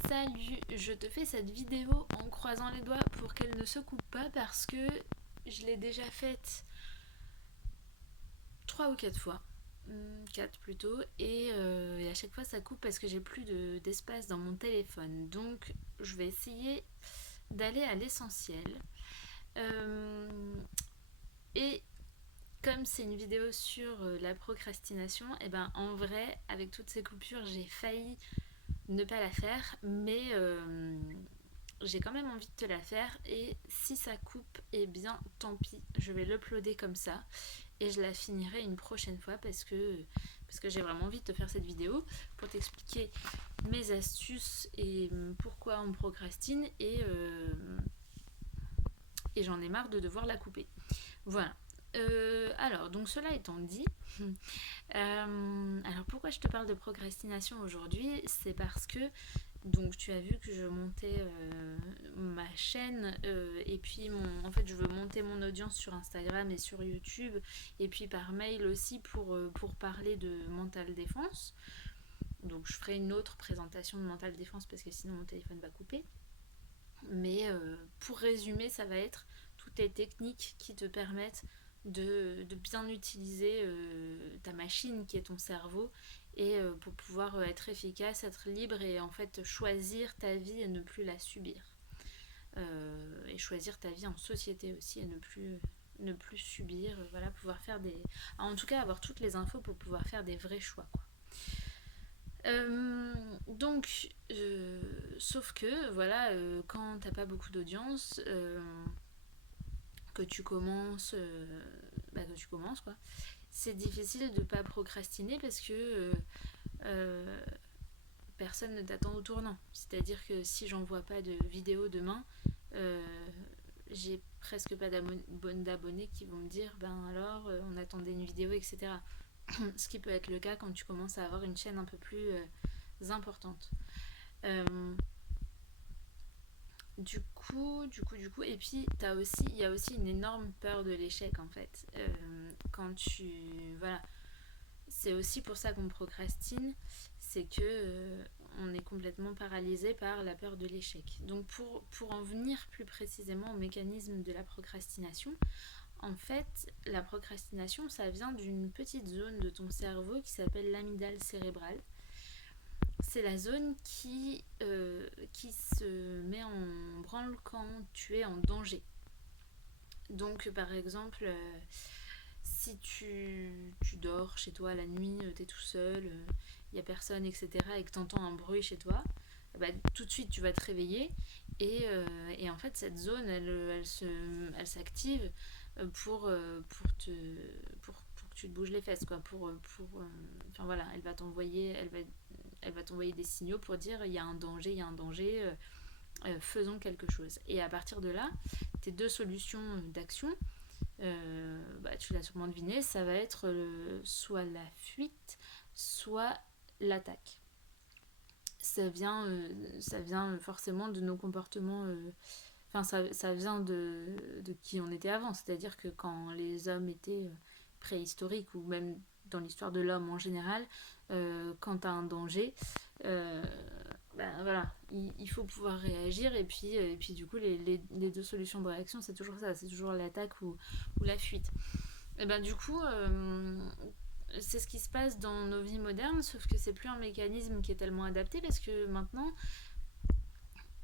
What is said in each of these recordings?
Salut, je te fais cette vidéo en croisant les doigts pour qu'elle ne se coupe pas parce que je l'ai déjà faite 3 ou 4 fois. 4 plutôt, et à chaque fois ça coupe parce que j'ai plus d'espace dans mon téléphone. Donc je vais essayer d'aller à l'essentiel. Euh, et comme c'est une vidéo sur la procrastination, et ben en vrai, avec toutes ces coupures, j'ai failli ne pas la faire, mais j'ai quand même envie de te la faire. Et si ça coupe, eh bien tant pis, je vais l'uploader comme ça et je la finirai une prochaine fois parce que j'ai vraiment envie de te faire cette vidéo pour t'expliquer mes astuces et pourquoi on procrastine, et j'en ai marre de devoir la couper. Voilà. Alors, donc cela étant dit, alors pourquoi je te parle de procrastination aujourd'hui? C'est parce que donc tu as vu que je montais ma chaîne, et puis en fait je veux monter mon audience sur Instagram et sur YouTube, et puis par mail aussi pour parler de mental défense. Donc je ferai une autre présentation de mental défense parce que sinon mon téléphone va couper. Mais pour résumer, ça va être toutes les techniques qui te permettent de bien utiliser ta machine qui est ton cerveau, et pour pouvoir être efficace, être libre et en fait choisir ta vie et ne plus la subir. Et choisir ta vie en société aussi et ne plus subir, voilà, pouvoir faire des... En tout cas avoir toutes les infos pour pouvoir faire des vrais choix, quoi. Sauf que voilà, quand t'as pas beaucoup d'audience, que tu commences, quoi, c'est difficile de pas procrastiner parce que euh, personne ne t'attend au tournant. C'est-à-dire que si j'envoie pas de vidéo demain, euh, j'ai presque pas d'abonnés qui vont me dire ben alors on attendait une vidéo, etc. Ce qui peut être le cas quand tu commences à avoir une chaîne un peu plus importante. Euh, et puis il y a aussi une énorme peur de l'échec en fait. Quand tu, voilà, c'est aussi pour ça qu'on procrastine, c'est que on est complètement paralysé par la peur de l'échec. Donc pour en venir plus précisément au mécanisme de la procrastination, en fait, la procrastination, ça vient d'une petite zone de ton cerveau qui s'appelle l'amygdale cérébrale. C'est la zone qui se met en branle quand tu es en danger. Donc, par exemple, si tu dors chez toi la nuit, t'es tout seul, il n'y a personne, etc., et que t'entends un bruit chez toi, bah, tout de suite tu vas te réveiller, et en fait cette zone elle s'active pour que tu te bouges les fesses, quoi, enfin voilà, elle va t'envoyer des signaux pour dire il y a un danger, faisons quelque chose. Et à partir de là, tes deux solutions d'action, tu l'as sûrement deviné, ça va être soit la fuite, soit l'attaque. Ça vient forcément de nos comportements. Enfin, ça vient de qui on était avant. C'est-à-dire que quand les hommes étaient préhistoriques, ou même dans l'histoire de l'homme en général, quand tu as un danger, euh, voilà, il faut pouvoir réagir. Et puis du coup, les deux solutions de réaction, c'est toujours ça. C'est toujours l'attaque ou la fuite. Et ben du coup, c'est ce qui se passe dans nos vies modernes, sauf que c'est plus un mécanisme qui est tellement adapté parce que maintenant,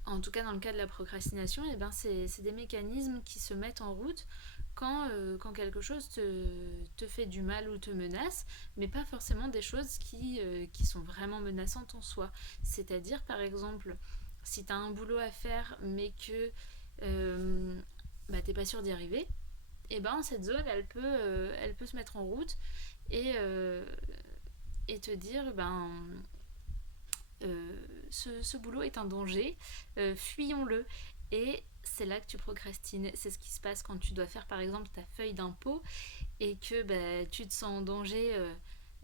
en tout cas dans le cas de la procrastination, et ben c'est des mécanismes qui se mettent en route quand quelque chose te fait du mal ou te menace, mais pas forcément des choses qui sont vraiment menaçantes en soi. C'est-à-dire, par exemple, si tu as un boulot à faire, mais que t'es pas sûr d'y arriver, et ben cette zone, elle peut se mettre en route et, et te dire, ce boulot est un danger, fuyons-le. Et c'est là que tu procrastines. C'est ce qui se passe quand tu dois faire par exemple ta feuille d'impôt et que tu te sens en danger.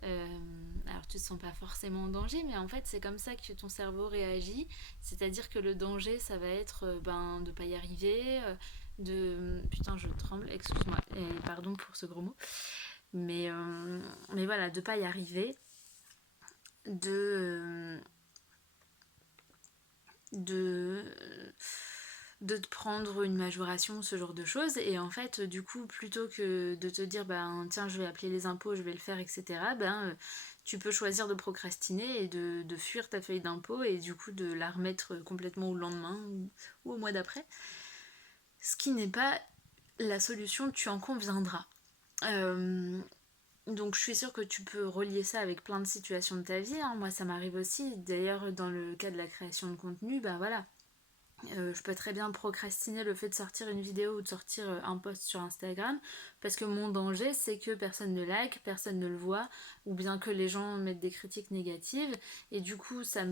Alors tu te sens pas forcément en danger, mais en fait c'est comme ça que ton cerveau réagit. C'est-à-dire que le danger, ça va être de pas y arriver, putain je tremble, excuse-moi, et pardon pour ce gros mot, mais voilà, de pas y arriver, de de, de te prendre une majoration, ce genre de choses. Et en fait, du coup, plutôt que de te dire, ben tiens, je vais appeler les impôts, je vais le faire, etc., tu peux choisir de procrastiner et de fuir ta feuille d'impôt et du coup de la remettre complètement au lendemain ou au mois d'après. Ce qui n'est pas la solution, tu en conviendras. Euh, donc je suis sûre que tu peux relier ça avec plein de situations de ta vie, hein. Moi ça m'arrive aussi. D'ailleurs dans le cas de la création de contenu, ben voilà, je peux très bien procrastiner le fait de sortir une vidéo ou de sortir un post sur Instagram parce que mon danger c'est que personne ne like, personne ne le voit ou bien que les gens mettent des critiques négatives et du coup ça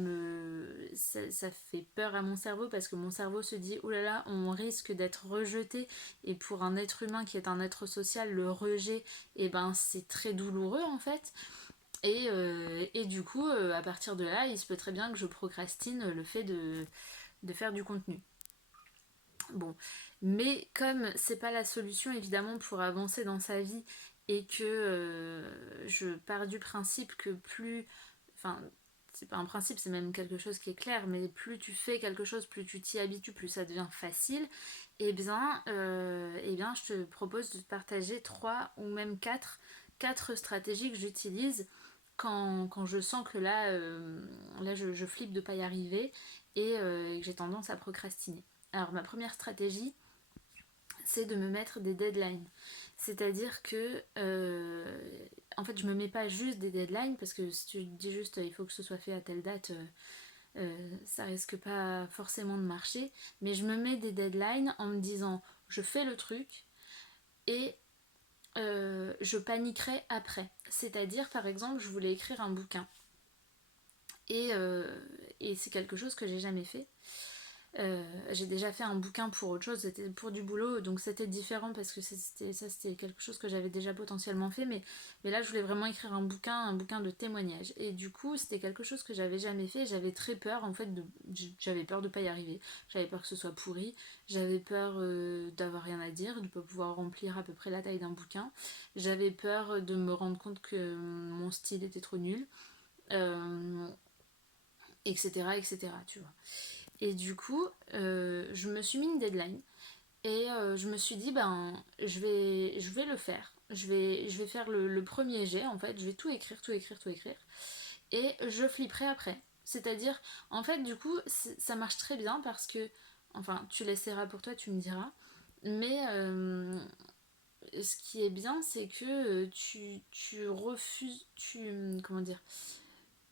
fait peur à mon cerveau parce que mon cerveau se dit oulala, là là, on risque d'être rejeté et pour un être humain qui est un être social, le rejet, et ben c'est très douloureux en fait. Et du coup, à partir de là, il se peut très bien que je procrastine le fait de faire du contenu. Bon, mais comme c'est pas la solution évidemment pour avancer dans sa vie et que je pars du principe que plus, enfin c'est pas un principe, c'est même quelque chose qui est clair, mais plus tu fais quelque chose, plus tu t'y habitues, plus ça devient facile. Et bien, je te propose de partager 3 ou même 4 stratégies que j'utilise quand je sens que là je flippe de pas y arriver et que j'ai tendance à procrastiner. Alors ma première stratégie, c'est de me mettre des deadlines. C'est-à-dire que, en fait, je me mets pas juste des deadlines parce que si tu dis juste il faut que ce soit fait à telle date, ça risque pas forcément de marcher. Mais je me mets des deadlines en me disant je fais le truc et je paniquerai après. C'est-à-dire, par exemple, je voulais écrire un bouquin et c'est quelque chose que j'ai jamais fait. J'ai déjà fait un bouquin pour autre chose, c'était pour du boulot, donc c'était différent parce que c'était quelque chose que j'avais déjà potentiellement fait, mais là je voulais vraiment écrire un bouquin de témoignages. Et du coup, c'était quelque chose que j'avais jamais fait, j'avais très peur en fait, j'avais peur de pas y arriver, j'avais peur que ce soit pourri, j'avais peur d'avoir rien à dire, de pas pouvoir remplir à peu près la taille d'un bouquin, j'avais peur de me rendre compte que mon style était trop nul, euh, etc., etc., tu vois. Et du coup, je me suis mis une deadline et je me suis dit, ben, je vais le faire. Je vais faire le premier jet, en fait, je vais tout écrire, tout écrire, tout écrire. Et je flipperai après. C'est-à-dire, en fait, du coup, ça marche très bien parce que, enfin, tu l'essaieras pour toi, tu me diras. Mais ce qui est bien, c'est que tu refuses, comment dire,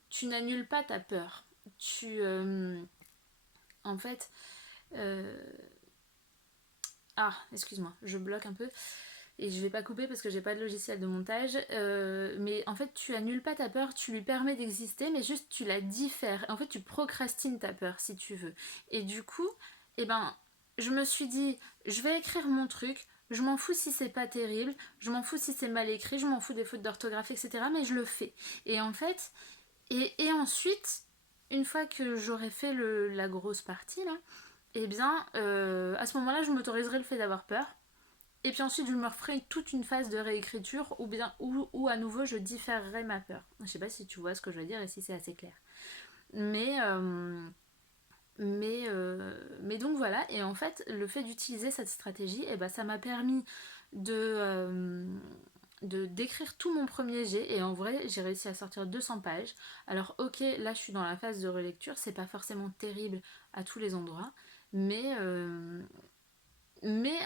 tu n'annules pas ta peur. En fait, euh, excuse-moi, je bloque un peu et je vais pas couper parce que j'ai pas de logiciel de montage. Mais en fait, tu annules pas ta peur, tu lui permets d'exister, mais juste tu la diffères. En fait, tu procrastines ta peur si tu veux. Et du coup, eh ben, je me suis dit, je vais écrire mon truc. Je m'en fous si c'est pas terrible, je m'en fous si c'est mal écrit, je m'en fous des fautes d'orthographe, etc. Mais je le fais. Et en fait, et ensuite, une fois que j'aurai fait la grosse partie là, eh bien, à ce moment-là, je m'autoriserai le fait d'avoir peur. Et puis ensuite, je me referai toute une phase de réécriture ou à nouveau, je différerai ma peur. Je sais pas si tu vois ce que je veux dire et si c'est assez clair. Mais, euh, mais donc voilà. Et en fait, le fait d'utiliser cette stratégie, eh ben, ça m'a permis d'écrire tout mon premier jet. Et en vrai, j'ai réussi à sortir 200 pages. Alors ok, là, je suis dans la phase de relecture. C'est pas forcément terrible à tous les endroits. Mais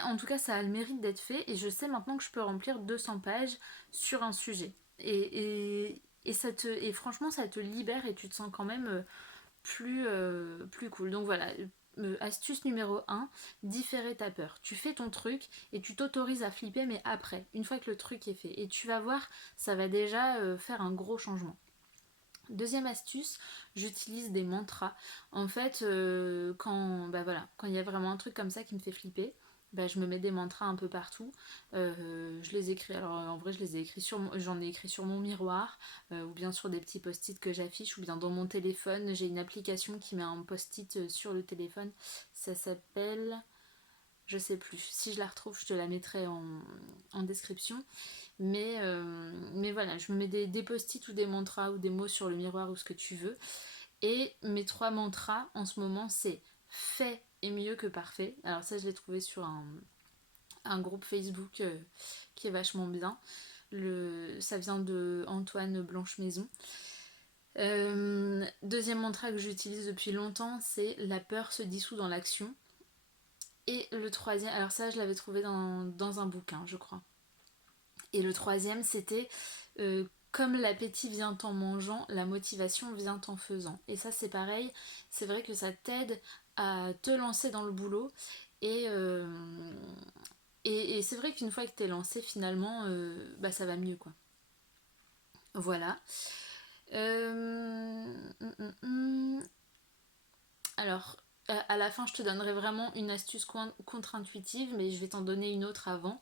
en tout cas, ça a le mérite d'être fait et je sais maintenant que je peux remplir 200 pages sur un sujet. Et franchement, ça te libère et tu te sens quand même plus cool. Donc voilà, astuce numéro 1, différer ta peur. Tu fais ton truc et tu t'autorises à flipper, mais après, une fois que le truc est fait. Et tu vas voir, ça va déjà faire un gros changement. Deuxième astuce, j'utilise des mantras. En fait, quand il y a vraiment un truc comme ça qui me fait flipper, je me mets des mantras un peu partout. Je les écris. Alors en vrai, j'en ai écrit sur mon miroir, ou bien sur des petits post-it que j'affiche, ou bien dans mon téléphone. J'ai une application qui met un post-it sur le téléphone. Ça s'appelle, je sais plus. Si je la retrouve, je te la mettrai en description. Mais voilà, je me mets des post-it ou des mantras ou des mots sur le miroir ou ce que tu veux. Et mes 3 mantras en ce moment, c'est fait est mieux que parfait. Alors ça, je l'ai trouvé sur un groupe Facebook qui est vachement bien. Ça vient de Antoine Blanche Maison. Deuxième mantra que j'utilise depuis longtemps, c'est la peur se dissout dans l'action. Et le troisième, alors ça je l'avais trouvé dans un bouquin, je crois. Et le troisième, c'était comme l'appétit vient en mangeant, la motivation vient en faisant. Et ça c'est pareil, c'est vrai que ça t'aide à te lancer dans le boulot. Et, euh, et c'est vrai qu'une fois que t'es lancé, finalement, bah ça va mieux quoi. Voilà. Euh, hum, hum, hum. Alors, à la fin, je te donnerai vraiment une astuce contre-intuitive, mais je vais t'en donner une autre avant.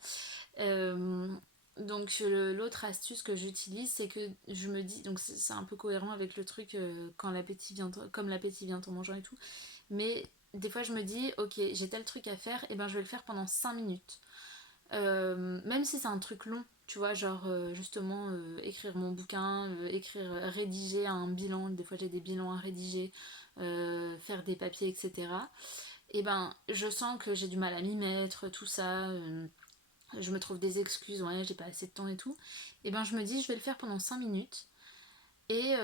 Euh, donc, l'autre astuce que j'utilise, c'est que je me dis, donc c'est un peu cohérent avec le truc quand l'appétit vient, comme l'appétit vient en mangeant et tout, mais des fois, je me dis, ok, j'ai tel truc à faire, et ben je vais le faire pendant 5 minutes. Même si c'est un truc long, tu vois, genre justement écrire mon bouquin, rédiger un bilan, des fois j'ai des bilans à rédiger, faire des papiers, etc. Et ben je sens que j'ai du mal à m'y mettre, tout ça, je me trouve des excuses, ouais, j'ai pas assez de temps et tout. Et ben je me dis, je vais le faire pendant 5 minutes. Et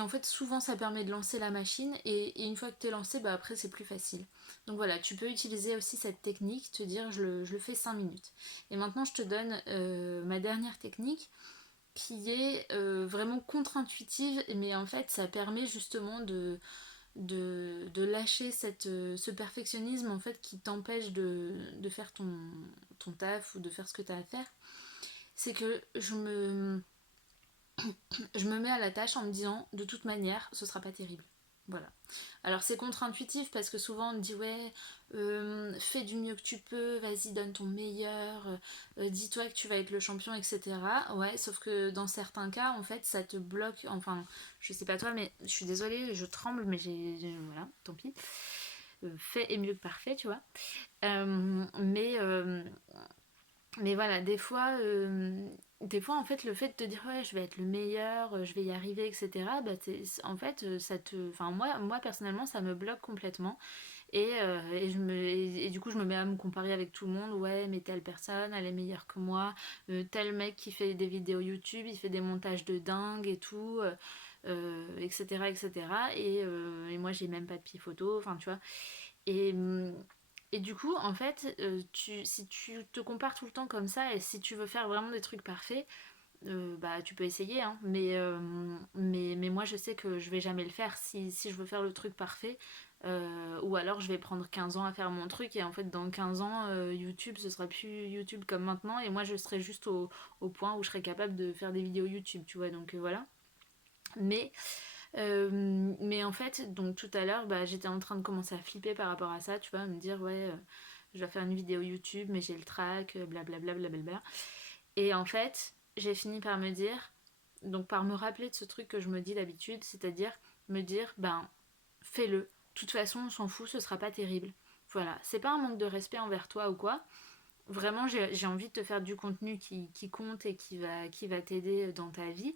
en fait, souvent ça permet de lancer la machine et une fois que t'es lancé, bah après c'est plus facile. Donc voilà, tu peux utiliser aussi cette technique, te dire je le fais 5 minutes. Et maintenant je te donne ma dernière technique qui est vraiment contre-intuitive, mais en fait ça permet justement de lâcher ce perfectionnisme en fait qui t'empêche de faire ton taf ou de faire ce que tu as à faire. C'est que je me mets à la tâche en me disant de toute manière ce sera pas terrible. Voilà. Alors c'est contre-intuitif parce que souvent on me dit ouais, fais du mieux que tu peux, vas-y donne ton meilleur, dis-toi que tu vas être le champion, etc. Ouais, sauf que dans certains cas en fait ça te bloque, enfin je sais pas toi mais je suis désolée, je tremble mais voilà, tant pis. Fait est mieux que parfait, tu vois. Mais voilà, des fois en fait le fait de te dire ouais je vais être le meilleur, je vais y arriver, etc. Bah en fait ça te, enfin moi personnellement ça me bloque complètement et du coup je me mets à me comparer avec tout le monde. Ouais mais telle personne elle est meilleure que moi, tel mec qui fait des vidéos YouTube il fait des montages de dingue et tout, etc., etc. Et moi j'ai même pas de pied photo, enfin tu vois. Et, et du coup, en fait, si tu te compares tout le temps comme ça, et si tu veux faire vraiment des trucs parfaits, bah tu peux essayer, hein, mais moi je sais que je vais jamais le faire si je veux faire le truc parfait. Ou alors je vais prendre 15 ans à faire mon truc et en fait dans 15 ans YouTube ce sera plus YouTube comme maintenant et moi je serai juste au point où je serai capable de faire des vidéos YouTube, tu vois, donc voilà. Mais mais en fait, donc tout à l'heure, bah, j'étais en train de commencer à flipper par rapport à ça, tu vois, à me dire, ouais, je dois faire une vidéo YouTube, mais j'ai le track, blablabla, blablabla. Et en fait, j'ai fini par me dire, donc par me rappeler de ce truc que je me dis d'habitude, c'est-à-dire me dire, ben, fais-le. De toute façon, on s'en fout, ce sera pas terrible. Voilà, c'est pas un manque de respect envers toi ou quoi. Vraiment, j'ai envie de te faire du contenu qui compte et qui va t'aider dans ta vie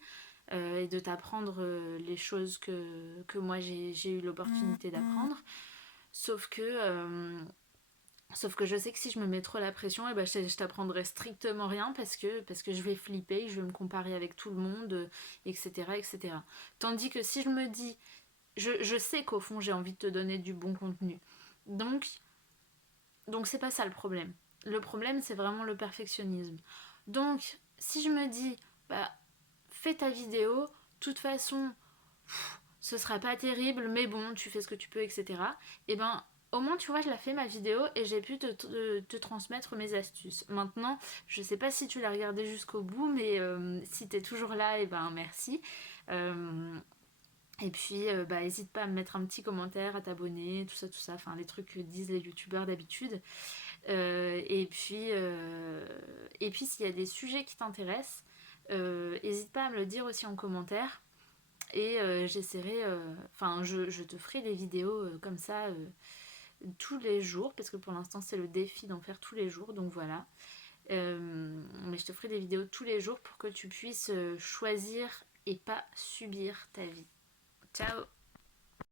et de t'apprendre les choses que moi j'ai eu l'opportunité d'apprendre. Sauf que, euh, sauf que je sais que si je me mets trop la pression, et ben je t'apprendrai strictement rien parce que je vais flipper, je vais me comparer avec tout le monde, etc., etc. Tandis que si je me dis, je sais qu'au fond j'ai envie de te donner du bon contenu. Donc, donc c'est pas ça le problème. Le problème c'est vraiment le perfectionnisme. Donc si je me dis, bah fais ta vidéo, de toute façon ce sera pas terrible, mais bon, tu fais ce que tu peux, etc. Et ben, au moins, tu vois, je l'ai fait ma vidéo et j'ai pu te transmettre mes astuces. Maintenant, je sais pas si tu l'as regardé jusqu'au bout, mais si t'es toujours là, et ben merci. Euh, et puis, bah, hésite pas à me mettre un petit commentaire, à t'abonner, tout ça, enfin, les trucs que disent les youtubeurs d'habitude. Et puis s'il y a des sujets qui t'intéressent, hésite pas à me le dire aussi en commentaire. Et j'essaierai, enfin je te ferai des vidéos comme ça tous les jours, parce que pour l'instant c'est le défi d'en faire tous les jours, donc voilà. Mais je te ferai des vidéos tous les jours pour que tu puisses choisir et pas subir ta vie. Ciao!